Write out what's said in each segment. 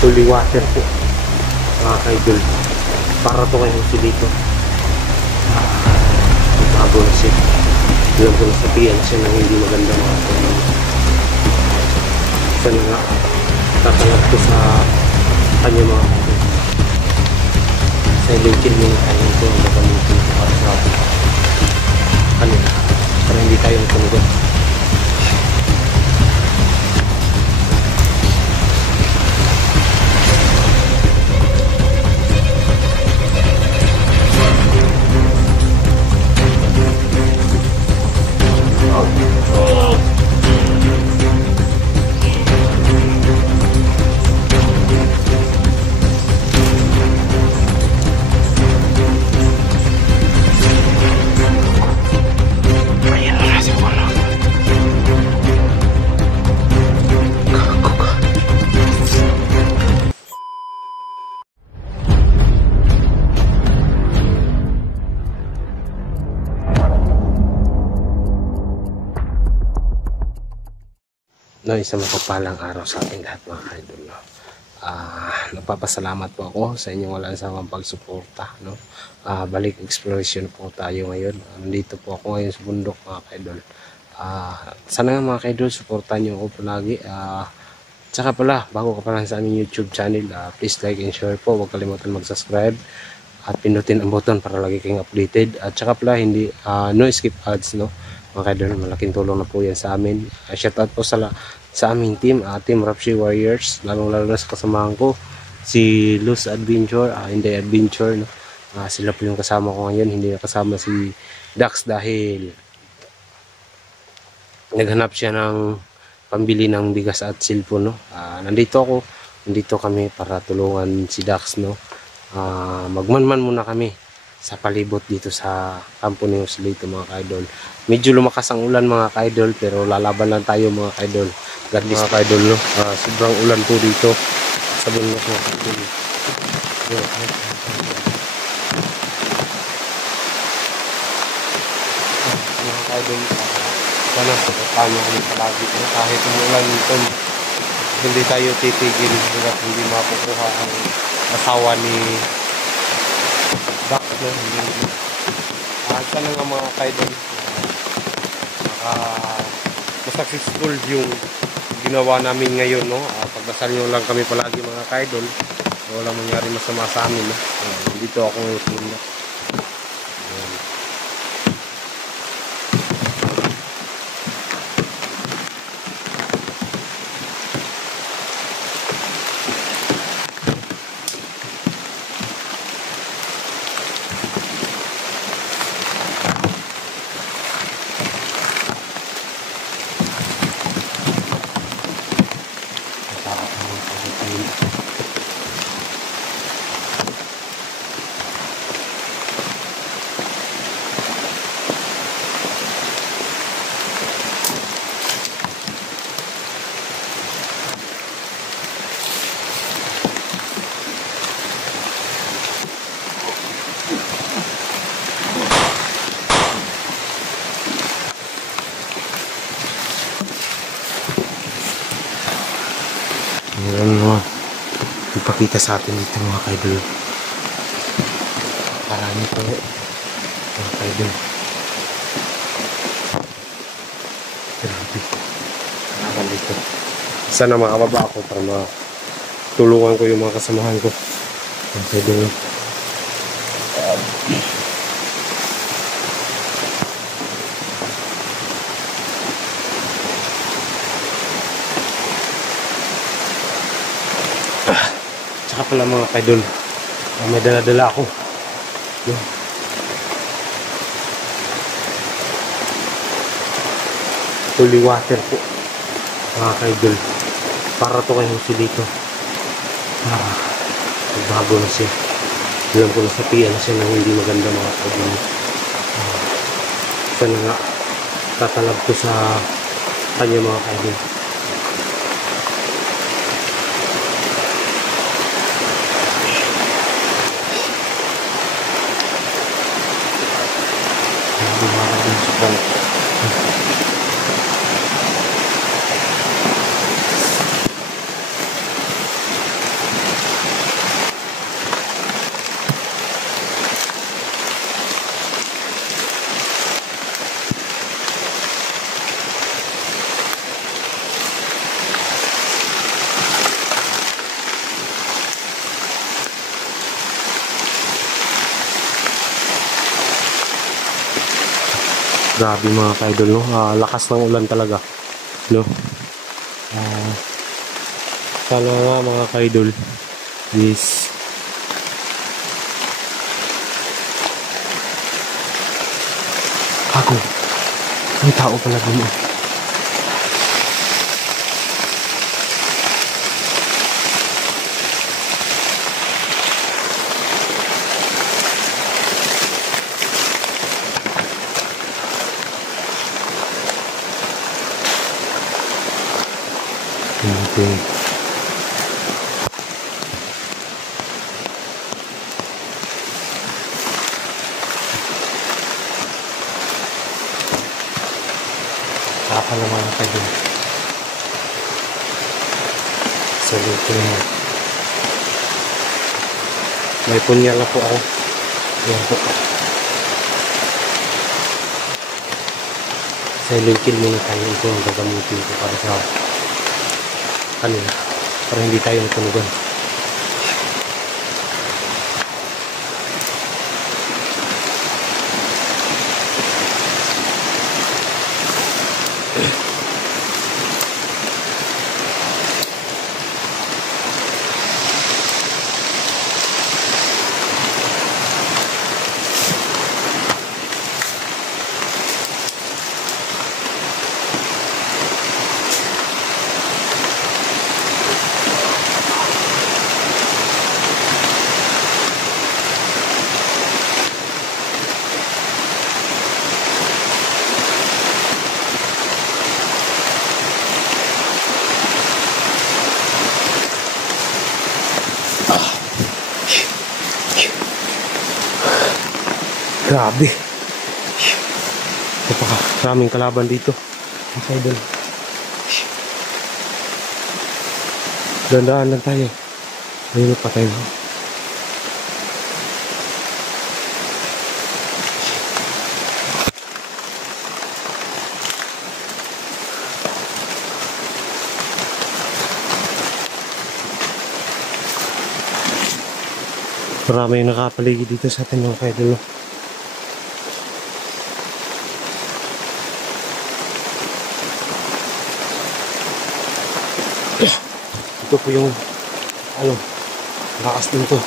Holy water po mga kaidol, para to kayo si dito. Bago na siya, alam ko nasabihan siya ng hindi maganda mga kaidol. Sana nga tatalab ko sa kanya mga kaidol. Silent chill muna tayo ito ang magamitin ko para sa kanila, para hindi tayo matulugan. No, isang mapagpalang araw sa ating lahat mga kaidol. No? Nagpapasalamat po ako sa inyong walang samang pagsuporta. No? Balik exploration po tayo ngayon. Nandito po ako ngayon sa bundok mga kaidol. Sana nga mga kaidol, suportahan nyo ako palagi. Tsaka pala, bago ka pa lang sa aming YouTube channel, please like and share po. Huwag kalimutan mag-subscribe at pinutin ang button para lagi kayong updated. At tsaka pala, hindi, no skip ads, no? Mga kaidol, malaking tulong na po yan sa amin. Shoutout po sa aming team, Team Rapshi Warriors, lalong-lalo na sa kasamahan ko, si Luz Adventure, hindi Adventure, no? Sila po yung kasama ko ngayon, hindi na kasama si Dax dahil naghanap siya ng pambili ng bigas at cellphone, no? Nandito kami para tulungan si Dax, no? Magmanman muna kami sa palibot dito sa kampo ni Joselito mga kaidol. Medyo lumakas ang ulan mga kaidol, pero lalaban lang tayo mga kaidol. God bless mga kaidol, no? Sobrang ulan po dito sa bundok mga kaidol. Mga kaidol, sana supportahan nyo kami palagi, no? Kahit umulan ito, hindi tayo titigil hanggat hindi makukuha ang asawa ni Dax, no? Sana nga mga kaidol, successful yung ginawa namin ngayon, no? Pagdasal nyo lang kami palagi mga kaidol, walang mangyari masama sa amin, no? Dito ako ngayon. Meron naman ipakita sa atin dito mga kaidol. Marami po mga kaidol. Grabe. Nakakal dito. Sana makababa ako para matulungan ko yung mga kasamahan ko. Mga kaidol. Tsaka pala mga kaidol, may dala-dala ako. Holy water po mga kaidol, para to kayo dito. Bago na siya, alam ko nasabihan siya ng hindi maganda mga kaidol. Sana nga tatalab ko sa kanya mga kaidol. Grabe mga ka-idol, no? Lakas ng ulan talaga, no? Sana nga mga ka-idol is ako. May tao pala dun. Okay. Saka naman ka dun. Salute ko naman. May punya na po ako. Yan po. Silent kill muna tayo. Ito ang gagamitin ko para sa kanina. Para hindi tayo natunugan. Grabe. Napakaraming kalaban dito. Okay, doon. Dandaan lang tayo. Ayun pa tayo. Maraming nakapaligid dito sa atin mga kaidol. Ito po yung lakas din to.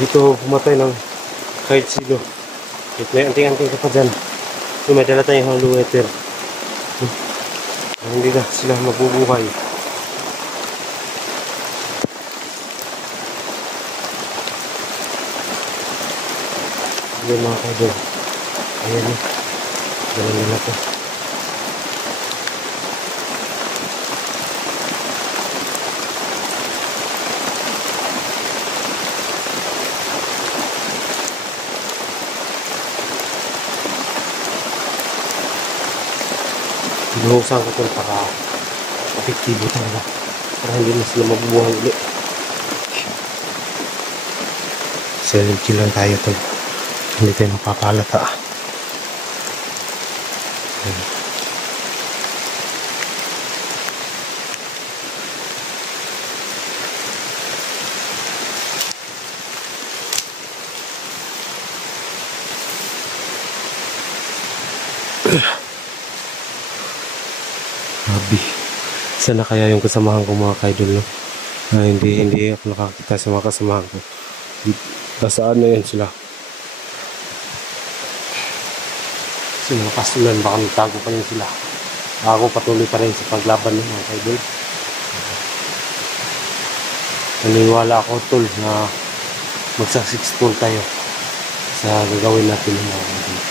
Dito pumatay ng kahit sino. May anting-anting ka pa dyan. May dala tayong hollow ether. Hindi na sila mabubuhay. Ayan mga kaidol. Ayan na. Ganun na to. Binuhusan ko ito para epektibo talaga. Para hindi na sila mabubuhay ulit. Silent kill lang tayo ito. Hindi tayo mapapalata. Grabe. Sana kaya yung kasamahan ko mga kaidol, no? Hindi ako nakakita sa mga kasamahan ko. Basaan na yan sila. Kasi mga pastulan, baka nagtago pa rin sila. Ako patuloy pa rin sa paglaban ng mga kaidol. Naniwala ako tol na magsa-successful tayo sa gagawin natin mga kaidol.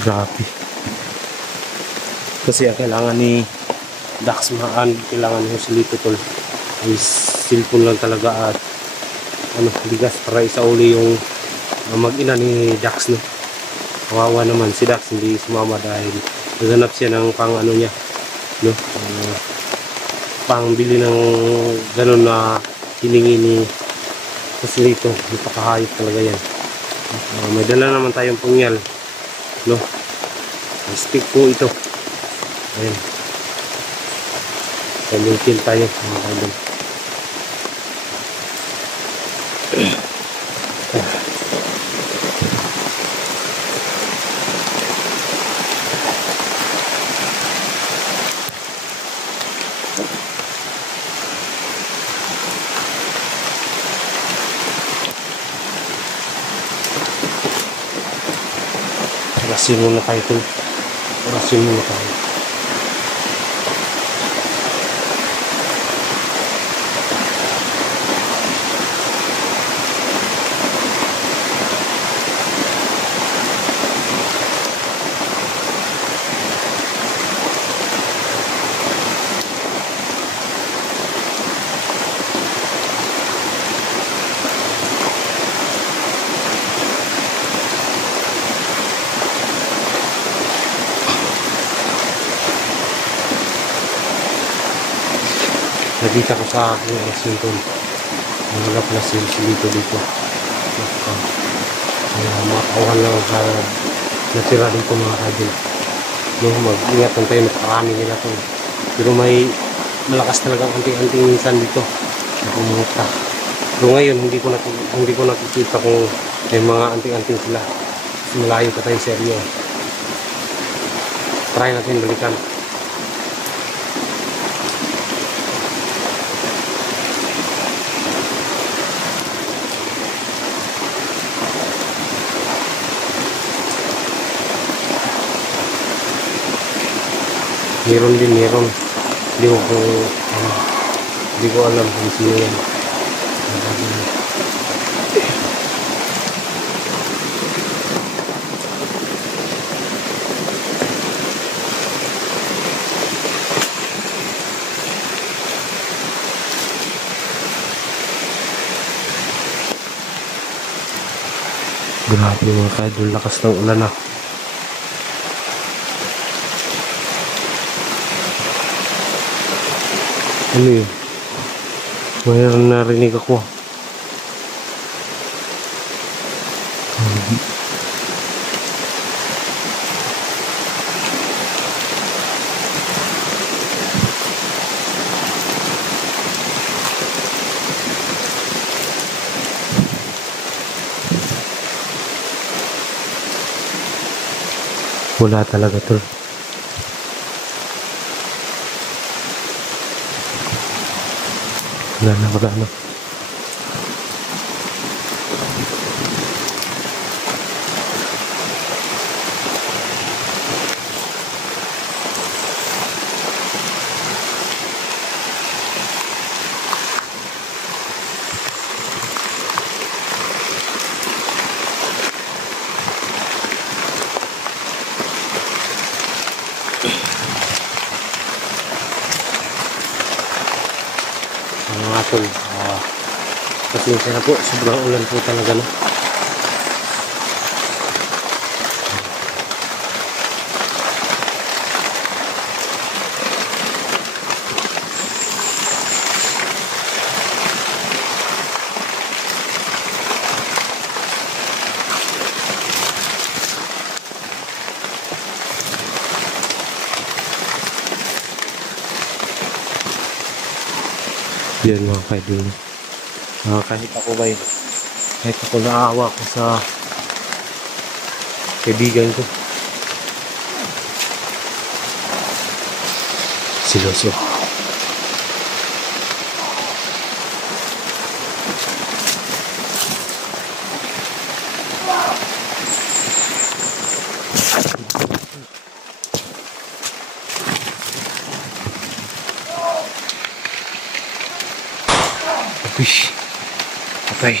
Grabe. Kasi ang kailangan ni Dax kailangan ni Joselito tol is cellphone lang talaga at bigas para isauli yung mag-ina ni Dax, no. Kawawa naman si Dax, hindi sumama dahil naghanap siya ng pang niya, no, pang bili ng ganun na hiningi ni Joselito. Napakahayop talaga yan. May dala naman tayong pungyal, no. Stick po ito. Ayan. Pamilkin tayo mga kaidol. Orasin muna tayo ito. Orasin muna tayo. Nakita ko sa aking orasin ito. Mga pala dito. Mga kawan lang sa natira dito mga kaidol. Mag-ingat lang tayo, napakarami nila ito. Pero may malakas talaga anting-anting minsan dito na pumunta. Pero ngayon hindi ko nakikita kung may mga anting-anting sila. Malayo pa tayo sa area. Try natin balikan. Meron. Hindi ko alam kung sino yan. Grabe mga kaidol, lakas ng ulan na. Ano yun? Mayroon narinig ako. Wala talaga to. Wala na. Mga tol, pasensya na po, sobrang ulan po talaga no. Yan mga kaidol. Kahit ako naawa ko sa kaibigan ko. Siloso. Uish, patay. Patay.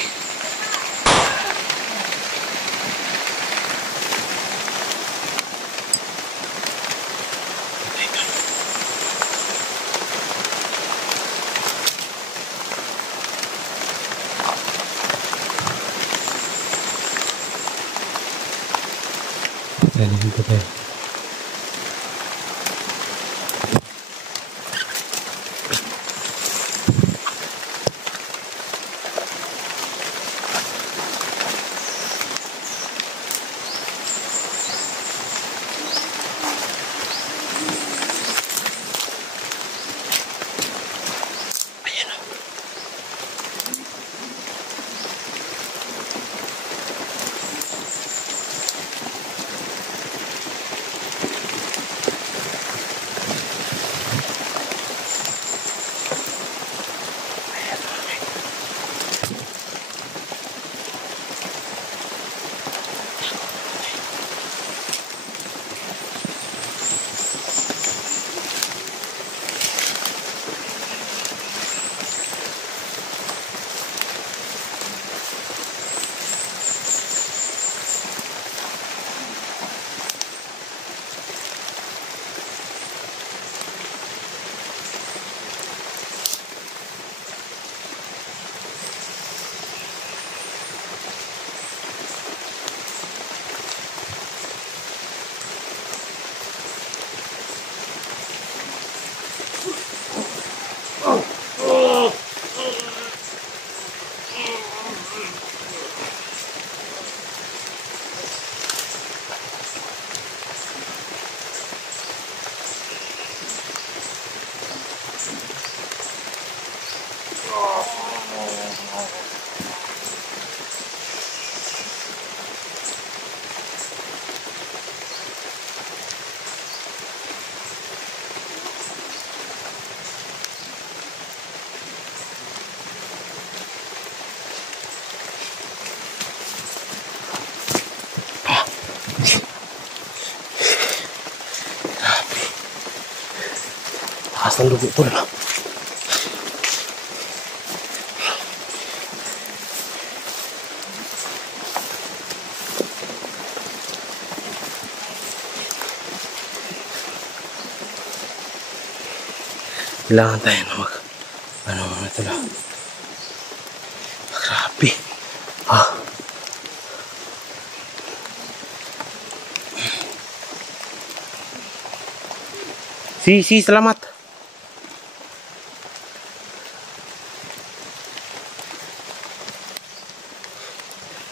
Taas ng dugo po na. Kailangan tayo na ano ito na. Grabe. Si, selamat.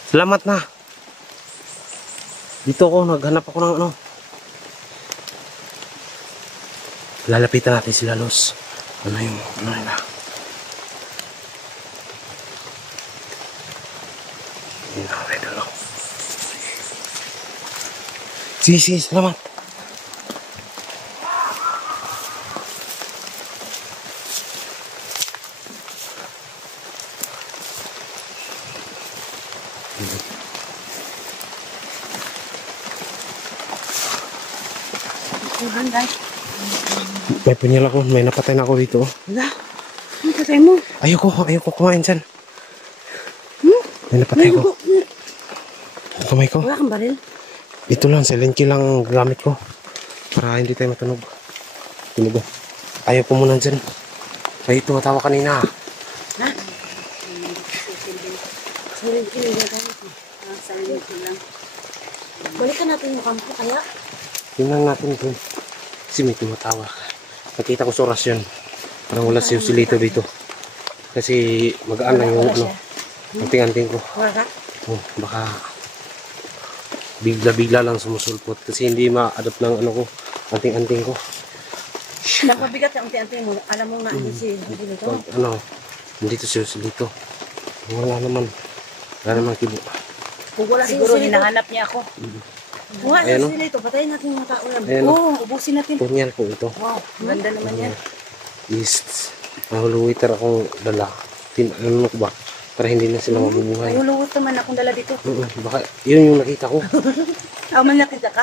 Selamat na. Dito ako, naghanap ako ng ano. Lalapitan natin sila, Los. Ano nila? Hindi na, redo lang. Si, selamat. May punyal ako, may napatay na ako dito. Wala. Ano patay mo? Ayoko kumain dyan. May napatay ko. Kamay ko. Wala kang baril? Ito lang, silent kill lang gamit ko. Para hindi tayo matunog. Tunog. Ayaw ko muna dyan. Ay, tumatawa kanina. Ha? Silent kill lang gamit mo. Silent kill lang. Balikan natin yung kampo kaya. Tingnan natin ito. Kasi may tumatawa. Nakita ko sa orasyon. Parang wala si Joselito dito. Kasi magaan lang yung ano. Anting-anting ko. Wala ka? Baka bigla-bigla lang sumusulpot. Kasi hindi ma-adapt ng ano ko. Anting-anting ko. Nakabigat yung anting-anting mo. Alam mo na si Joselito. Pag ano, nandito si Joselito. Wala naman. Wala naman kibo. Kung wala siguro hinahanap niya ako. Kung wala si Joselito, patayin natin yung tao lang. Oo, ubusin natin. Punyal po ito. Wow, ganda naman yan. Is mahuluwitar akong dala. Ano ko ba? Para hindi na sila mabubuhay. Ay, huluwit naman akong dala dito. Baka yun yung nakita ko. Ako man nakita ka?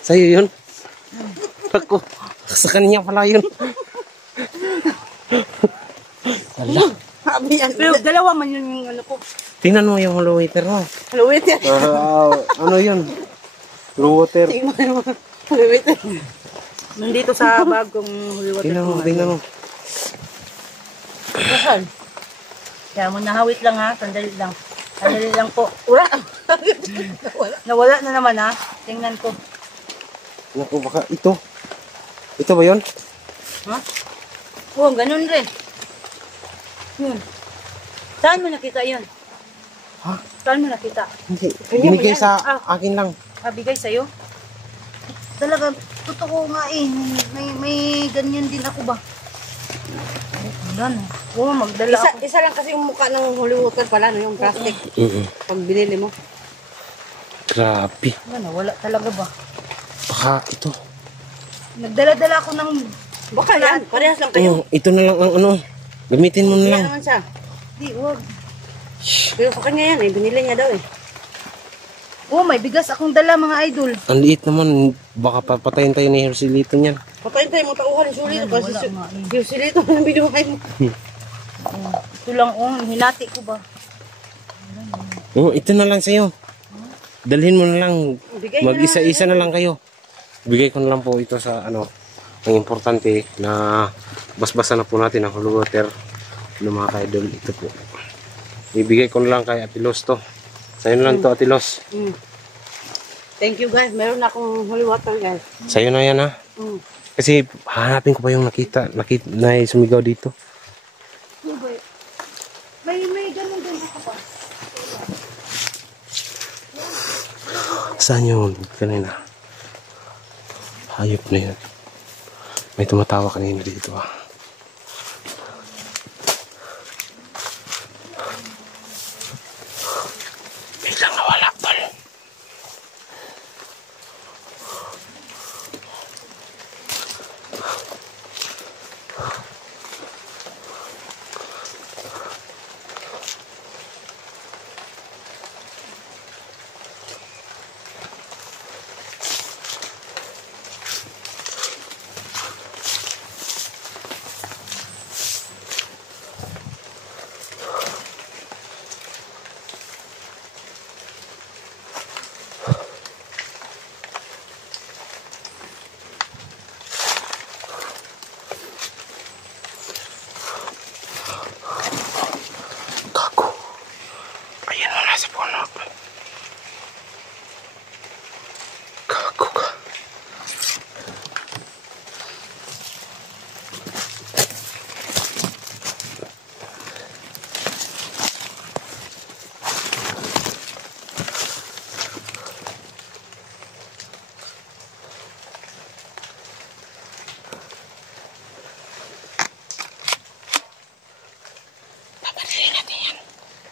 Sa'yo yun? Ako. Sa kanya pala yun. Ala. Pero dalawa man yun yung ano ko. Tingnan mo yung huluwitar mo. Huluwit yan. Ano yun? Huluwitar. Huluwit. Nandito sa bagong huluwit. Tingnan mo. Saan? Kaya mo nahawit lang ha. Sandali lang. Sandali lang po. Wala. Nawala na naman ha. Tingnan ko. Naku, baka ito. Ito ba yun? Ha? Oo, ganun rin. Yun. Saan mo nakita yun? Ha? Saan mo nakita? Hindi. Binigay sa akin lang. Bigay sa'yo? Talaga, totoo nga eh. May ganyan din ako ba? Oo, magdala ako. Isa lang kasi yung mukha ng holy water pala, no, yung plastic. Pag binili mo. Grabe. Wala talaga ba? Baka ito. Nagdala-dala ako ng Baka yan, parehas lang kayo. Oh, ito na lang ang ano. Gamitin mo na Kaya lang. naman siya. Di, huwag. Pero sa kanya yan eh, binili niya daw eh. Oh, may bigas akong dala mga idol. Ang liit naman. Baka papatayin tayo ni Hersilito niyan. Patayin tayo mo tauhan yung sulito. Kasi yung sulito ang binuhay mo. Ito lang, hinati ko ba? Oh, ito na lang sa'yo. Dalhin mo na lang. Bigay Mag-isa-isa na lang kayo. Bigay ko na lang po ito sa ano. Ang importante na basbasan na po natin ang holy water ng mga ka-idol. Ito po. Ibigay ko na lang kay Atilos to. Sa'yo na lang to, Atilos. Thank you guys. Meron na akong holy water guys. Sa'yo na yan ha. Kasi hanapin ko pa yung nakita na sumigaw dito. May ganun din ako pa. Saan yun? Kanina. Hayop na yan. May tumatawa kanina dito ah. Biglang nawala tol.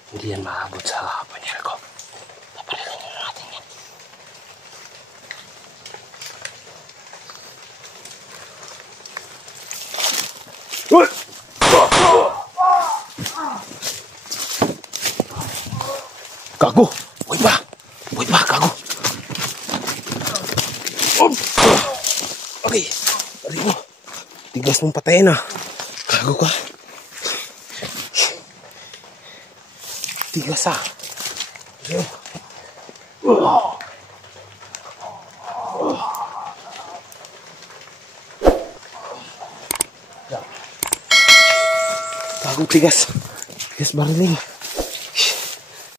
Hindi yan maabot sa panyal ko. Papalilin na natin yan. Gago! Buhay pa! Buhay pa! Gago! Okay. Ari mo. Tigas mong patayin ah. Gago ka. Tigas ah. Gago tigas. Tigas bariling.